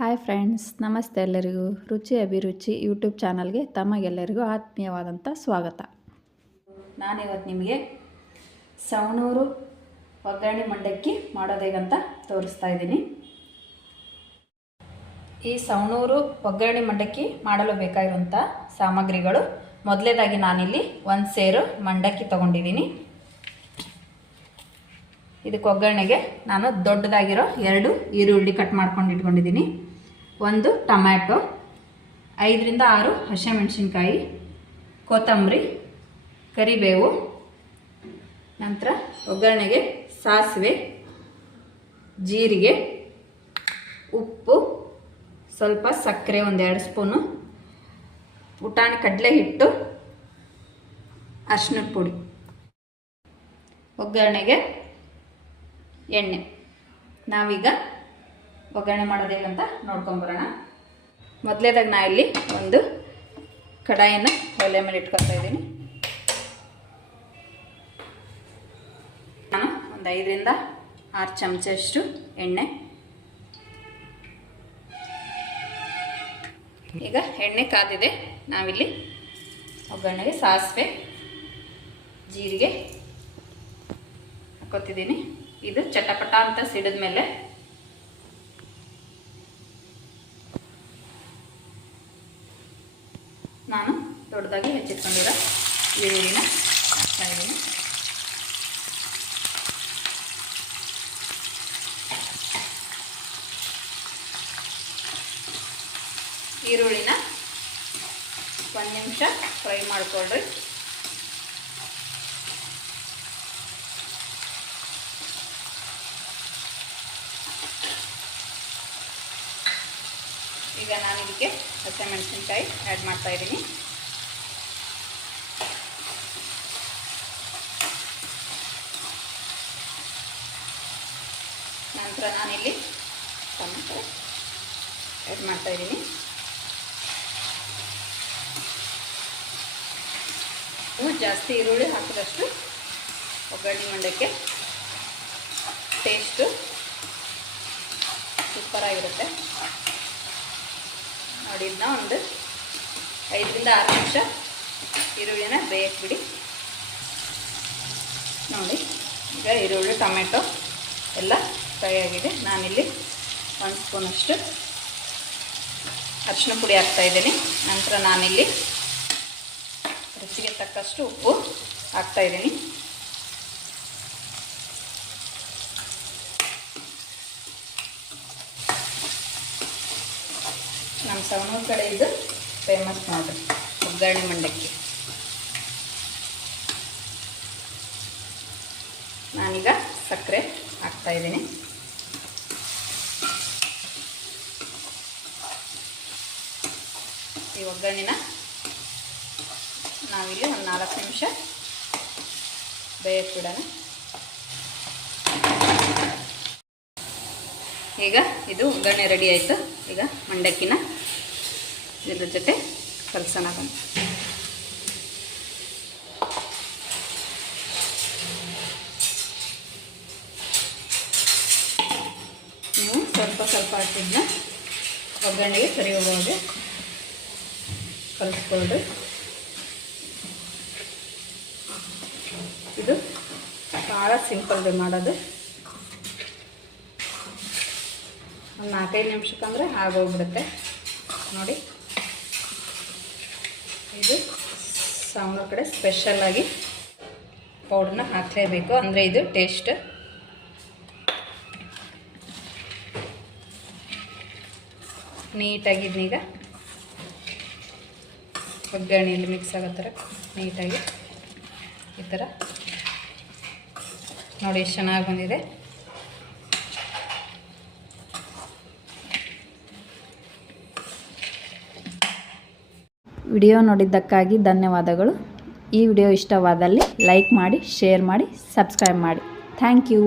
Hi friends, ನಮಸ್ತೆ. ಎಲ್ಲರಿಗೂ ರುಚಿ ಅಭಿರುಚಿ ಯೂಟ್ಯೂಬ್ ಚಾನಲ್ಗೆ ತಮಗೆಲ್ಲರಿಗೂ ಆತ್ಮೀಯವಾದಂಥ ಸ್ವಾಗತ. ನಾನಿವತ್ತು ನಿಮಗೆ ಸವಣೂರು ಒಗ್ಗರಣೆ ಮಂಡಕ್ಕಿ ಮಾಡೋದು ಹೇಗಂತ ತೋರಿಸ್ತಾ ಇದ್ದೀನಿ. ಈ ಸವಣೂರು ಒಗ್ಗರಣೆ ಮಂಡಕ್ಕಿ ಮಾಡಲು ಬೇಕಾಗಿರುವಂಥ ಸಾಮಗ್ರಿಗಳು, ಮೊದಲೇದಾಗಿ ನಾನಿಲ್ಲಿ 1 ಸೇರು ಮಂಡಕ್ಕಿ ತೊಗೊಂಡಿದ್ದೀನಿ. ಇದಕ್ಕೆ ಒಗ್ಗರಣೆಗೆ ನಾನು ದೊಡ್ಡದಾಗಿರೋ 2 ಈರುಳ್ಳಿ ಕಟ್ ಮಾಡ್ಕೊಂಡು ಇಟ್ಕೊಂಡಿದ್ದೀನಿ, 1 ಟೊಮ್ಯಾಟೊ, 5 ರಿಂದ 6 ಹಸಿಮೆಣಸಿನ್ಕಾಯಿ, ಕೊತ್ತಂಬರಿ, ಕರಿಬೇವು, ನಂತರ ಒಗ್ಗರಣೆಗೆ ಸಾಸಿವೆ, ಜೀರಿಗೆ, ಉಪ್ಪು, ಸ್ವಲ್ಪ ಸಕ್ಕರೆ, 1-2 ಸ್ಪೂನು, ಪುಟಾಣಿ ಕಡಲೆ ಹಿಟ್ಟು, ಅರಿಶಿನದ ಪುಡಿ. ಒಗ್ಗರಣೆಗೆ ಎಣ್ಣೆ. ನಾವೀಗ ಒಗ್ಗರಣೆ ಮಾಡೋದು ಹೇಗಂತ ನೋಡ್ಕೊಂಬರೋಣ. ಮೊದಲೇದಾಗಿ ನಾ ಇಲ್ಲಿ ಒಂದು ಕಡಾಯಿನ ಒಲೆ ಮೇಲೆ ಇಟ್ಕೊತಾ ಇದ್ದೀನಿ. ನಾನು ಒಂದು 5 ರಿಂದ 6 ಚಮಚಷ್ಟು ಎಣ್ಣೆ. ಈಗ ಎಣ್ಣೆ ಕಾದಿದೆ. ನಾವಿಲ್ಲಿ ಒಗ್ಗರಣೆಗೆ ಸಾಸಿವೆ, ಜೀರಿಗೆ ಹಾಕೋತಿದ್ದೀನಿ. ಇದು ಚಟಪಟ ಅಂತ ಸಿಡಿದ ಮೇಲೆ ನಾನು ದೊಡ್ಡದಾಗಿ ಹೆಚ್ಚಿಟ್ಕೊಂಡಿರೋ ಈರುಳ್ಳಿನ ಹಾಕ್ತಾ ಇದ್ದೀನಿ. ಈರುಳ್ಳಿನ 1 ನಿಮಿಷ ಫ್ರೈ ಮಾಡಿಕೊಳ್ಳ್ರಿ. ಈಗ ನಾನು ಇದಕ್ಕೆ ಹಸಿಮೆಣಸಿನ್ಕಾಯಿ ಆ್ಯಡ್ ಮಾಡ್ತಾ ಇದ್ದೀನಿ. ನಂತರ ನಾನಿಲ್ಲಿ ಟೊಮೆಟೊ ಆ್ಯಡ್ ಮಾಡ್ತಾ ಇದ್ದೀನಿ. ಜಾಸ್ತಿ ಈರುಳ್ಳಿ ಹಾಕಿದಷ್ಟು ಒಗ್ಗರಣೆ ಮಂಡಕ್ಕೆ ಟೇಸ್ಟು ಸೂಪರಾಗಿರುತ್ತೆ. ನೋಡಿ, ಇದನ್ನ ಒಂದು 5 ರಿಂದ 6 ನಿಮಿಷ ಈರುಳ್ಳಿನ ಬೇಯಕ್ಕೆ ಬಿಡಿ. ನೋಡಿ, ಈಗ ಈರುಳ್ಳಿ ಟೊಮೆಟೊ ಎಲ್ಲ ಫ್ರೈ ಆಗಿದೆ. ನಾನಿಲ್ಲಿ 1 ಸ್ಪೂನಷ್ಟು ಅರಿಶಿನ ಪುಡಿ ಹಾಕ್ತಾಯಿದ್ದೀನಿ. ನಂತರ ನಾನಿಲ್ಲಿ ರುಚಿಗೆ ತಕ್ಕಷ್ಟು ಉಪ್ಪು ಹಾಕ್ತಾಯಿದ್ದೀನಿ. ನಮ್ಮ ಸವಣೂರು ಕಡೆ ಇದು ಫೇಮಸ್ ನೋಡಿರಿ, ಒಗ್ಗರಣೆ ಮಂಡಕ್ಕಿ. ನಾನೀಗ ಸಕ್ಕರೆ ಹಾಕ್ತಾಯಿದ್ದೀನಿ. ಈ ಒಗ್ಗರಣೆನ ನಾವಿಲ್ಲಿ ಒಂದು 4 ನಿಮಿಷ ಬೇಯಕ್ಕೆ ಬಿಡೋಣ. ಈಗ ಇದು ಒಗ್ಗರಣೆ ರೆಡಿ ಆಯಿತು. ಈಗ ಮಂಡಕ್ಕಿನ ಇದ್ರ ಜೊತೆ ಕಲಸೋಣ ಬಂದು. ನೀವು ಸ್ವಲ್ಪ ಸ್ವಲ್ಪ ಹಾಕಿದ್ನ ಒಗ್ಗರಣೆಗೆ ಸರಿ ಹೋಗೋದು ಕಲಿಸ್ಕೊಳ್ರಿ. ಇದು ಭಾಳ ಸಿಂಪಲ್ ರೀ ಮಾಡೋದು. ಒಂದು 4-5 ನಿಮಿಷಕ್ಕಂದ್ರೆ ಆಗೋಗ್ಬಿಡುತ್ತೆ. ನೋಡಿ, ಇದು ಸವಣೂರು ಕಡೆ ಸ್ಪೆಷಲ್ಲಾಗಿ ಪೌಡ್ರನ್ನ ಹಾಕಲೇಬೇಕು, ಅಂದರೆ ಇದು ಟೇಸ್ಟ್. ನೀಟಾಗಿ ಇದನ್ನೀಗ ಒಗ್ಗರಣೆಯಲ್ಲಿ ಮಿಕ್ಸ್ ಆಗೋ ಥರ ನೀಟಾಗಿ ಈ ಥರ ನೋಡಿ ಎಷ್ಟು ಚೆನ್ನಾಗಿ ಬಂದಿದೆ. ವಿಡಿಯೋ ನೋಡಿದ್ದಕ್ಕಾಗಿ ಧನ್ಯವಾದಗಳು. ಈ ವಿಡಿಯೋ ಇಷ್ಟವಾದಲ್ಲಿ ಲೈಕ್ ಮಾಡಿ, ಶೇರ್ ಮಾಡಿ, ಸಬ್ಸ್ಕ್ರೈಬ್ ಮಾಡಿ. Thank you.